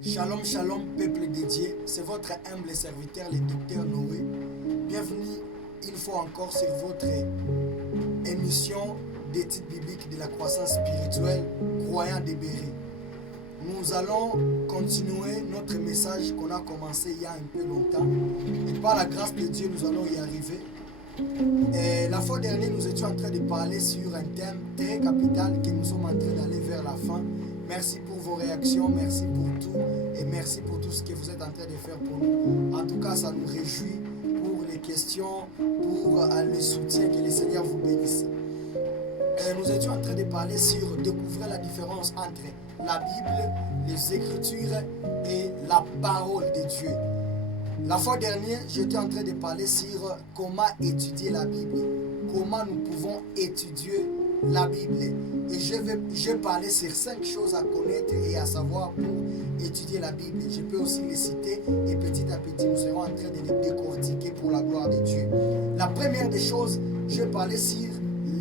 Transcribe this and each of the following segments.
Shalom, shalom, peuple dédié, c'est votre humble serviteur, le docteur Noé. Bienvenue une fois encore sur votre émission d'études bibliques de la croissance spirituelle, croyant des Bérets. Nous allons continuer notre message qu'on a commencé il y a un peu longtemps. Et par la grâce de Dieu, nous allons y arriver. Et la fois dernière, nous étions en train de parler sur un thème très capital que nous sommes en train d'aller vers la fin. Merci pour vos réactions, merci pour tout et merci pour tout ce que vous êtes en train de faire pour nous. En tout cas, ça nous réjouit pour les questions, pour le soutien, que le Seigneur vous bénisse. Nous étions en train de parler sur découvrir la différence entre la Bible, les Écritures et la parole de Dieu. La fois dernière, j'étais en train de parler sur comment étudier la Bible, comment nous pouvons étudier la Bible. Et je vais parler sur 5 choses à connaître et à savoir pour étudier la Bible. Je peux aussi les citer et petit à petit, nous serons en train de les décortiquer pour la gloire de Dieu. La première des choses, je vais parler sur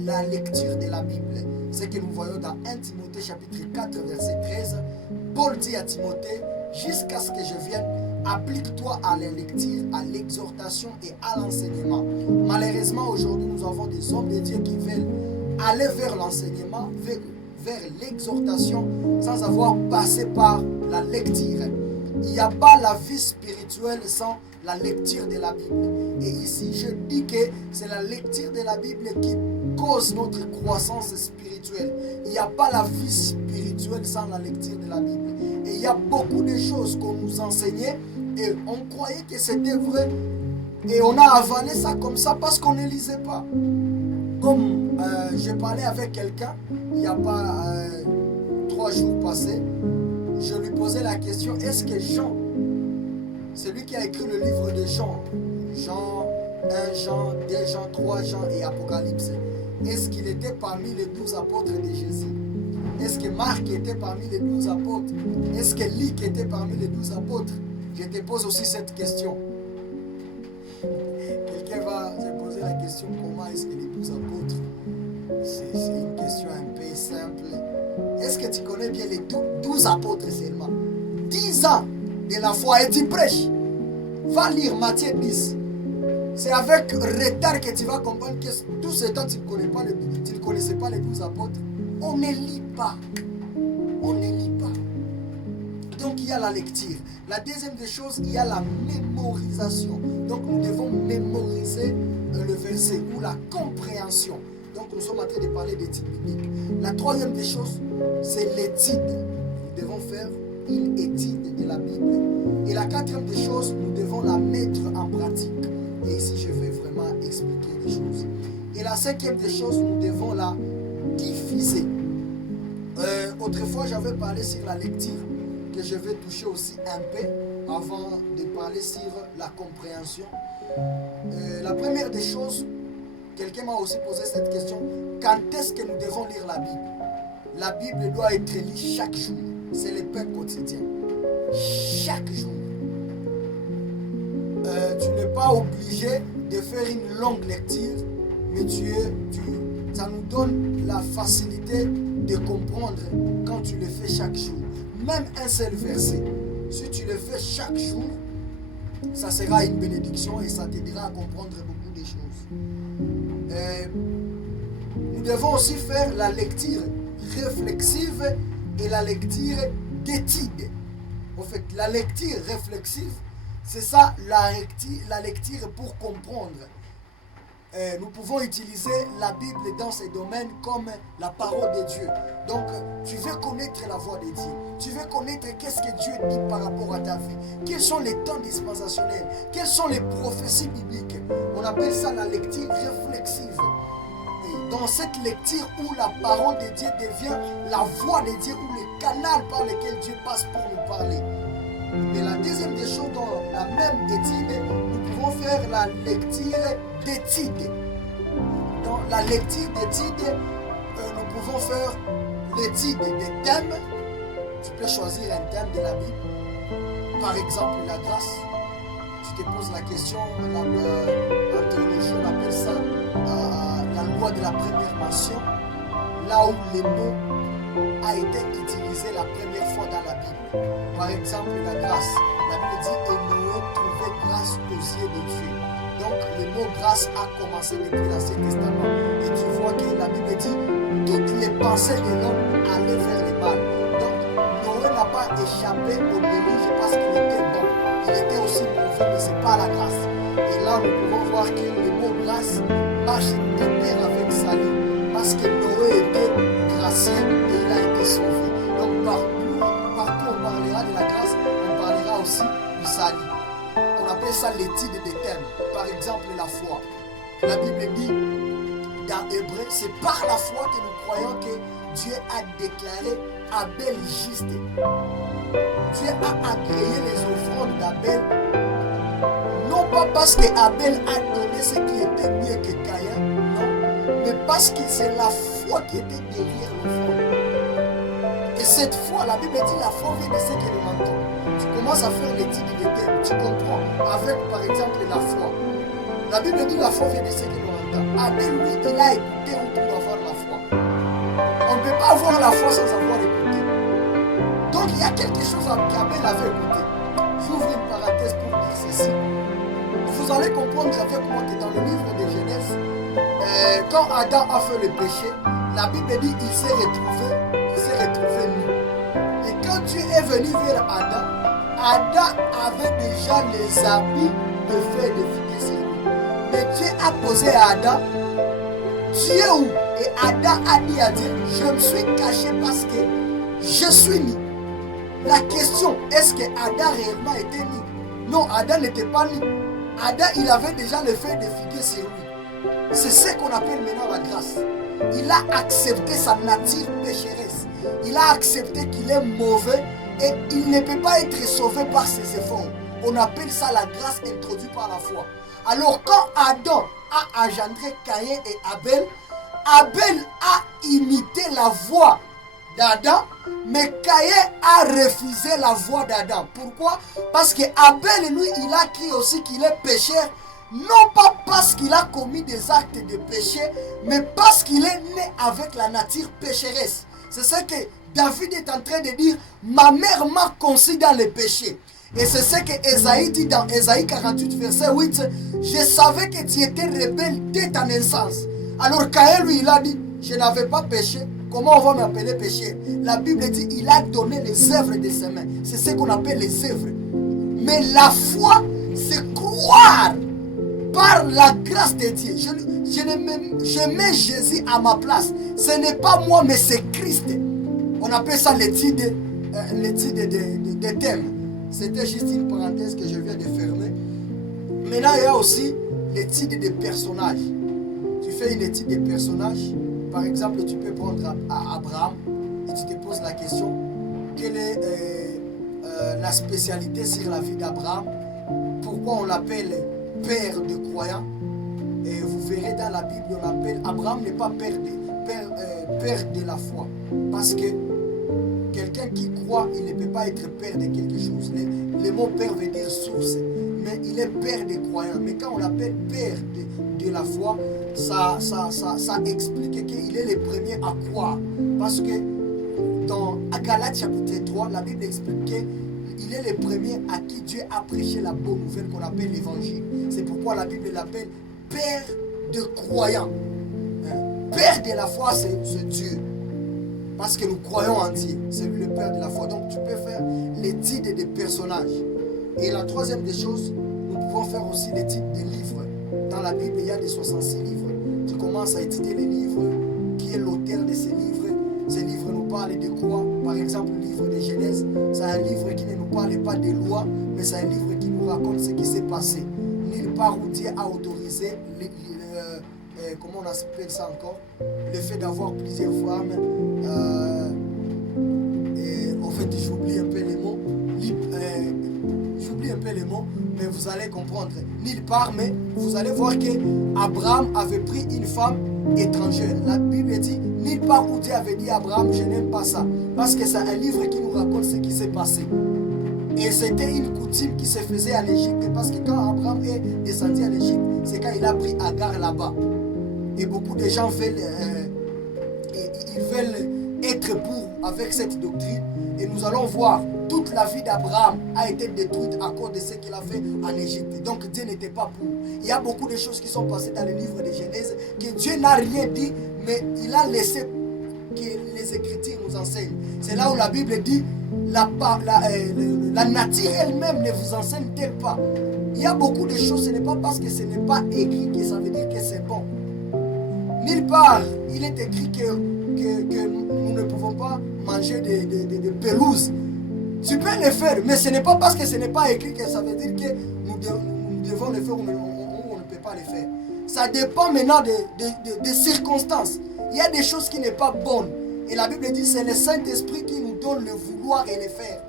la lecture de la Bible. C'est que nous voyons dans 1 Timothée chapitre 4 verset 13. Paul dit à Timothée, jusqu'à ce que je vienne, applique-toi à la lecture, à l'exhortation et à l'enseignement. Malheureusement, aujourd'hui, nous avons des hommes de Dieu qui veulent aller vers l'enseignement, vers l'exhortation, sans avoir passé par la lecture. Il n'y a pas la vie spirituelle sans la lecture de la Bible. Et ici, je dis que c'est la lecture de la Bible qui cause notre croissance spirituelle. Il n'y a pas la vie spirituelle sans la lecture de la Bible. Et il y a beaucoup de choses qu'on nous enseignait et on croyait que c'était vrai. Et on a avalé ça comme ça parce qu'on ne lisait pas. Comme je parlais avec quelqu'un, il n'y a pas 3 jours passés, je lui posais la question, est-ce que Jean, celui qui a écrit le livre de Jean, Jean 1, Jean 2, Jean 3, Jean et Apocalypse, est-ce qu'il était parmi les 12 apôtres de Jésus? Est-ce que Marc était parmi les 12 apôtres? Est-ce que Luc était parmi les 12 apôtres? Je te pose aussi cette question. Quelqu'un va se poser la question, comment est-ce que les 12 apôtres? C'est une question un peu simple. Est-ce que tu connais bien les 12 apôtres seulement? 10 ans de la foi et tu prêches. Va lire Matthieu 10. C'est avec retard que tu vas comprendre que tout ce temps tu ne connaissais pas les 12 apôtres. On ne lit pas. On ne lit pas. Donc il y a la lecture. La deuxième des choses, il y a la mémorisation. Donc nous devons mémoriser le verset ou la compréhension. Donc nous sommes en train de parler d'études bibliques. La troisième des choses, c'est l'étude. Nous devons faire une étude de la Bible. Et la quatrième des choses, nous devons la mettre en pratique. Et ici, je vais vraiment expliquer les choses. Et la cinquième des choses, nous devons la diffuser. Autrefois, j'avais parlé sur la lecture, que je vais toucher aussi un peu avant de parler sur la compréhension. La première des choses, quelqu'un m'a aussi posé cette question, quand est-ce que nous devons lire la Bible? La Bible doit être lue chaque jour. C'est le pain quotidien. Chaque jour. Tu n'es pas obligé de faire une longue lecture, mais ça nous donne la facilité de comprendre quand tu le fais chaque jour. Même un seul verset, si tu le fais chaque jour, ça sera une bénédiction et ça t'aidera à comprendre beaucoup de choses. Nous devons aussi faire la lecture réflexive et la lecture d'étude. En fait, la lecture réflexive, c'est ça la lecture pour comprendre. Nous pouvons utiliser la Bible dans ces domaines comme la parole de Dieu. Donc, tu veux connaître la voix de Dieu. Tu veux connaître qu'est-ce que Dieu dit par rapport à ta vie. Quels sont les temps dispensationels. Quelles sont les prophéties bibliques. On appelle ça la lecture réflexive. Et dans cette lecture où la parole de Dieu devient la voix de Dieu ou le canal par lequel Dieu passe pour nous parler. Mais la deuxième des choses, dans la même étude, nous pouvons faire la lecture d'étude. Dans la lecture d'étude, nous pouvons faire l'étude des thèmes. Tu peux choisir un thème de la Bible. Par exemple, la grâce. Tu te poses la question, en théologie, on appelle ça la loi de la première mention. Là où le mot a été utilisé la première fois dans la Bible. Par exemple, la grâce. La Bible dit et Noé trouvait grâce aux yeux de Dieu. Donc le mot grâce a commencé depuis l'Ancien Testament. Et tu vois que la Bible dit toutes les pensées de l'homme allaient vers le mal. Donc Noé n'a pas échappé au déluge parce qu'il était bon. Il était aussi mauvais, mais ce n'est pas la grâce. Et là, nous pouvons voir que le mot grâce marche de pair avec salut. Parce que Noé était gracieux et il a été sauvé. Donc partout on parlera de la grâce, on parlera aussi du salut. On appelle ça l'étude des thèmes. Par exemple, la foi. La Bible dit dans Hébreu, c'est par la foi que nous croyons que Dieu a déclaré Abel juste. Dieu a agréé les offrandes d'Abel, non pas parce que Abel a donné ce qui était mieux que Caïn, non, mais parce que c'est la foi qui était derrière l'offrande. Et cette foi, la Bible dit la foi vient de ce que nous entendons. Tu commences à faire l'étude des thèmes, tu comprends, avec par exemple la foi. La Bible dit la foi vient de ce que nous entendons. Abel, lui, il a écouté pour avoir la foi. On ne peut pas avoir la foi sans avoir écouté. Donc il y a quelque chose qu'Abel avait écouté. J'ouvre une parenthèse pour dire ceci. Vous allez comprendre avec moi que dans le livre de Genèse, quand Adam a fait le péché, la Bible dit qu'il s'est retrouvé nu. Et quand Dieu est venu vers Adam, Adam avait déjà les habits de faire de figuier sur lui. Mais Dieu a posé à Adam, tu es où? Et Adam a dit à Dieu, je me suis caché parce que je suis nu. La question, est-ce que Adam réellement était nu? Non, Adam n'était pas nu. Adam, il avait déjà le fait de figuier sur lui. C'est ce qu'on appelle maintenant la grâce. Il a accepté sa nature pécheresse. Il a accepté qu'il est mauvais et il ne peut pas être sauvé par ses efforts. On appelle ça la grâce introduite par la foi. Alors quand Adam a engendré Caïn et Abel, Abel a imité la voix d'Adam, mais Caïn a refusé la voix d'Adam. Pourquoi? Parce que Abel, lui, il a cru aussi qu'il est pécheur, non pas parce qu'il a commis des actes de péché, mais parce qu'il est né avec la nature pécheresse. C'est ce que David est en train de dire, ma mère m'a conçu dans le péché. Et c'est ce que Ésaïe dit dans Ésaïe 48, verset 8, je savais que tu étais rebelle dès ta naissance. Alors Caïn, lui, il a dit, je n'avais pas péché. Comment on va m'appeler péché? La Bible dit, il a donné les œuvres de ses mains. C'est ce qu'on appelle les œuvres. Mais la foi, c'est croire par la grâce de Dieu. Je mets Jésus à ma place. Ce n'est pas moi, mais c'est Christ. On appelle ça l'étude des thèmes. C'était juste une parenthèse que je viens de fermer. Maintenant, il y a aussi l'étude des personnages. Tu fais une étude des personnages. Par exemple, tu peux prendre Abraham et tu te poses la question, quelle est la spécialité sur la vie d'Abraham? Pourquoi on l'appelle père de croyants? Et vous verrez dans la Bible, on appelle Abraham n'est pas père de la foi. Parce que quelqu'un qui croit, il ne peut pas être père de quelque chose. Le mot père veut dire source, mais il est père des croyants. Mais quand on l'appelle père de la foi, ça explique qu'il est le premier à croire. Parce que dans Galates chapitre 3, la Bible explique qu'il est le premier à qui Dieu a prêché la bonne nouvelle qu'on appelle l'évangile. C'est pourquoi la Bible l'appelle père de croyants. Père de la foi, c'est Dieu. Parce que nous croyons en Dieu. C'est lui le père de la foi. Donc tu peux faire l'étude des personnages. Et la troisième des choses, nous pouvons faire aussi l'étude des livres. Dans la Bible, il y a des 66 livres. Tu commences à étudier les livres. Qui est l'auteur de ces livres? Ces livres nous parlent de quoi? Par exemple, le livre de Genèse, c'est un livre qui ne nous parle pas des lois, mais c'est un livre qui nous raconte ce qui s'est passé. Nulle part où Dieu a autorisé, comment on appelle ça encore? Le fait d'avoir plusieurs femmes. En fait, j'oublie un peu les mots. J'oublie un peu les mots, mais vous allez comprendre. Nulle part, mais vous allez voir que Abraham avait pris une femme étrangère. La Bible dit, nulle part où Dieu avait dit à Abraham, je n'aime pas ça. Parce que c'est un livre qui nous raconte ce qui s'est passé. Et c'était une coutume qui se faisait en Égypte. Parce que quand Abraham est descendu en Égypte, c'est quand il a pris Agar là-bas. Et beaucoup de gens veulent être pour avec cette doctrine. Et nous allons voir, toute la vie d'Abraham a été détruite à cause de ce qu'il a fait en Égypte. Donc Dieu n'était pas pour. Il y a beaucoup de choses qui sont passées dans le livre de Genèse que Dieu n'a rien dit, mais il a laissé que les Écritures nous enseignent. C'est là où la Bible dit, la nature elle-même ne vous enseigne-t-elle pas? Il y a beaucoup de choses, ce n'est pas parce que ce n'est pas écrit que ça veut dire que c'est bon. Nulle part, il est écrit que nous ne pouvons pas manger de pelouse. Tu peux le faire, mais ce n'est pas parce que ce n'est pas écrit que ça veut dire que nous devons le faire ou on ne peut pas le faire. Ça dépend maintenant des circonstances. Il y a des choses qui ne sont pas bonnes. Et la Bible dit que c'est le Saint-Esprit qui nous donne le vouloir et le faire.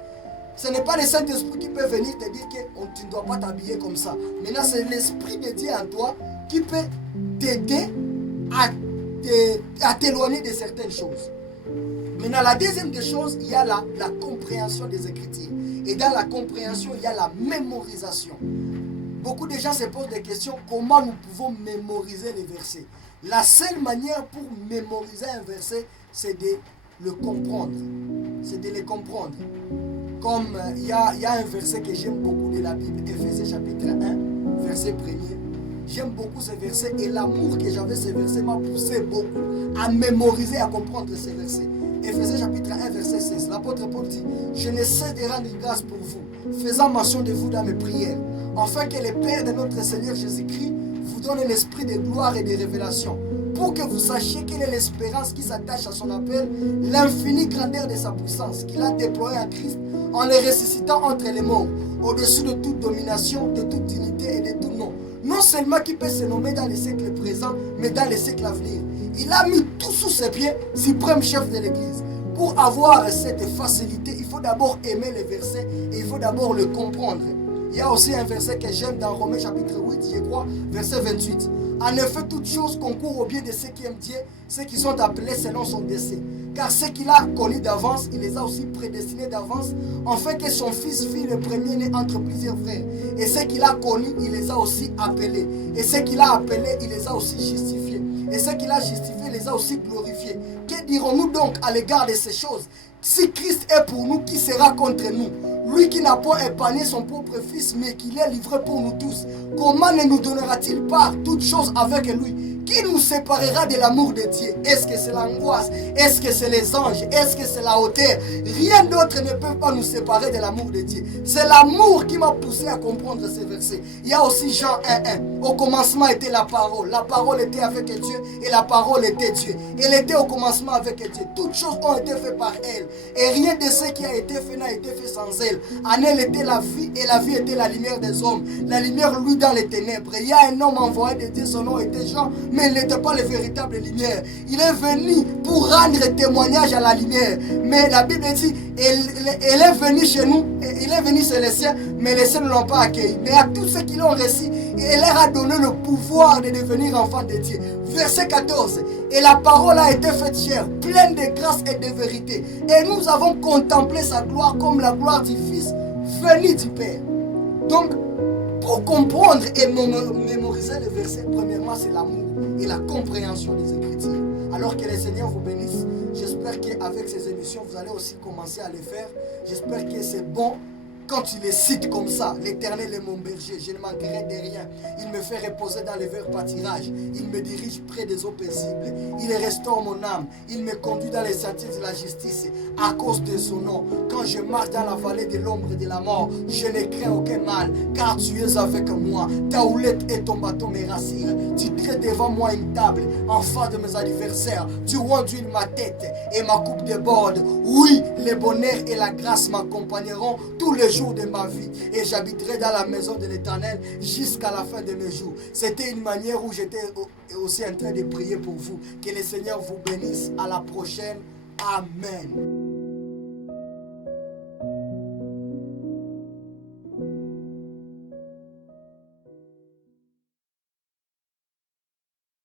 Ce n'est pas le Saint-Esprit qui peut venir te dire que tu ne dois pas t'habiller comme ça. Maintenant, c'est l'Esprit de Dieu en toi qui peut t'aider à t'éloigner de certaines choses. Maintenant, la deuxième des choses, il y a la compréhension des Écritures. Et dans la compréhension, il y a la mémorisation. Beaucoup de gens se posent des questions, comment nous pouvons mémoriser les versets? La seule manière pour mémoriser un verset, c'est de le comprendre. C'est de le comprendre. Comme il y a un verset que j'aime beaucoup de la Bible, Éphésiens chapitre 1, verset 1er. J'aime beaucoup ce verset et l'amour que j'avais ce verset m'a poussé beaucoup à mémoriser, à comprendre ce verset. Éphésiens chapitre 1, verset 16. L'apôtre Paul dit, je ne cesse de rendre grâce pour vous, faisant mention de vous dans mes prières, afin que le Père de notre Seigneur Jésus-Christ vous donne l'esprit de gloire et de révélation, pour que vous sachiez quelle est l'espérance qui s'attache à son appel, l'infinie grandeur de sa puissance qu'il a déployée en Christ, en les ressuscitant entre les morts, au-dessus de toute domination, de toute dignité et de tout nom. Non seulement qui peut se nommer dans les siècles présents, mais dans les siècles à venir. Il a mis tout sous ses pieds, suprême chef de l'Église. Pour avoir cette facilité, il faut d'abord aimer les versets et il faut d'abord le comprendre. Il y a aussi un verset que j'aime dans Romains chapitre 8, je crois, verset 28. En effet, toutes choses concourent au bien de ceux qui aiment Dieu, ceux qui sont appelés selon son dessein. Car ceux qu'il a connus d'avance, il les a aussi prédestinés d'avance, afin que son fils fût le premier-né entre plusieurs frères. Et ceux qu'il a connus, il les a aussi appelés. Et ceux qu'il a appelés, il les a aussi justifiés. Et ceux qu'il a justifiés, il les a aussi glorifiés. Que dirons-nous donc à l'égard de ces choses? Si Christ est pour nous, qui sera contre nous? Lui qui n'a pas épargné son propre fils, mais qui l'est livré pour nous tous, comment ne nous donnera-t-il pas toutes choses avec lui? Qui nous séparera de l'amour de Dieu? Est-ce que c'est l'angoisse? Est-ce que c'est les anges? Est-ce que c'est la hauteur? Rien d'autre ne peut pas nous séparer de l'amour de Dieu. C'est l'amour qui m'a poussé à comprendre ces versets. Il y a aussi Jean 1:1. Au commencement était la parole. La parole était avec Dieu et la parole était Dieu. Elle était au commencement avec Dieu. Toutes choses ont été faites par elle. Et rien de ce qui a été fait n'a été fait sans elle. En elle était la vie et la vie était la lumière des hommes. La lumière lui dans les ténèbres. Il y a un homme envoyé de Dieu, son nom était Jean, mais il n'était pas la véritable lumière. Il est venu pour rendre témoignage à la lumière. Mais la Bible dit, elle est venue chez nous, il est venu chez les siens, mais les siens ne l'ont pas accueilli. Mais à tous ceux qui l'ont reçu, il leur a donné le pouvoir de devenir enfants de Dieu. Verset 14. Et la parole a été faite chair, pleine de grâce et de vérité. Et nous avons contemplé sa gloire comme la gloire du Fils venu du Père. Donc, pour comprendre et mémoriser les versets, premièrement, c'est l'amour et la compréhension des Écritures. Alors que le Seigneur vous bénisse. J'espère qu'avec ces émissions, vous allez aussi commencer à les faire. J'espère que c'est bon. Quand tu les cites comme ça, l'Éternel est mon berger, je ne manquerai de rien. Il me fait reposer dans les verts pâtirages. Il me dirige près des eaux paisibles. Il restaure mon âme. Il me conduit dans les sentiers de la justice à cause de son nom. Quand je marche dans la vallée de l'ombre de la mort, je ne crains aucun mal, car tu es avec moi. Ta houlette et ton bâton me rassurent. Tu traites devant moi une table en face de mes adversaires. Tu conduis ma tête et ma coupe déborde. Oui, le bonheur et la grâce m'accompagneront tous les jours de ma vie et j'habiterai dans la maison de l'Éternel jusqu'à la fin de mes jours. C'était une manière où j'étais aussi en train de prier pour vous. Que le Seigneur vous bénisse. À la prochaine. Amen.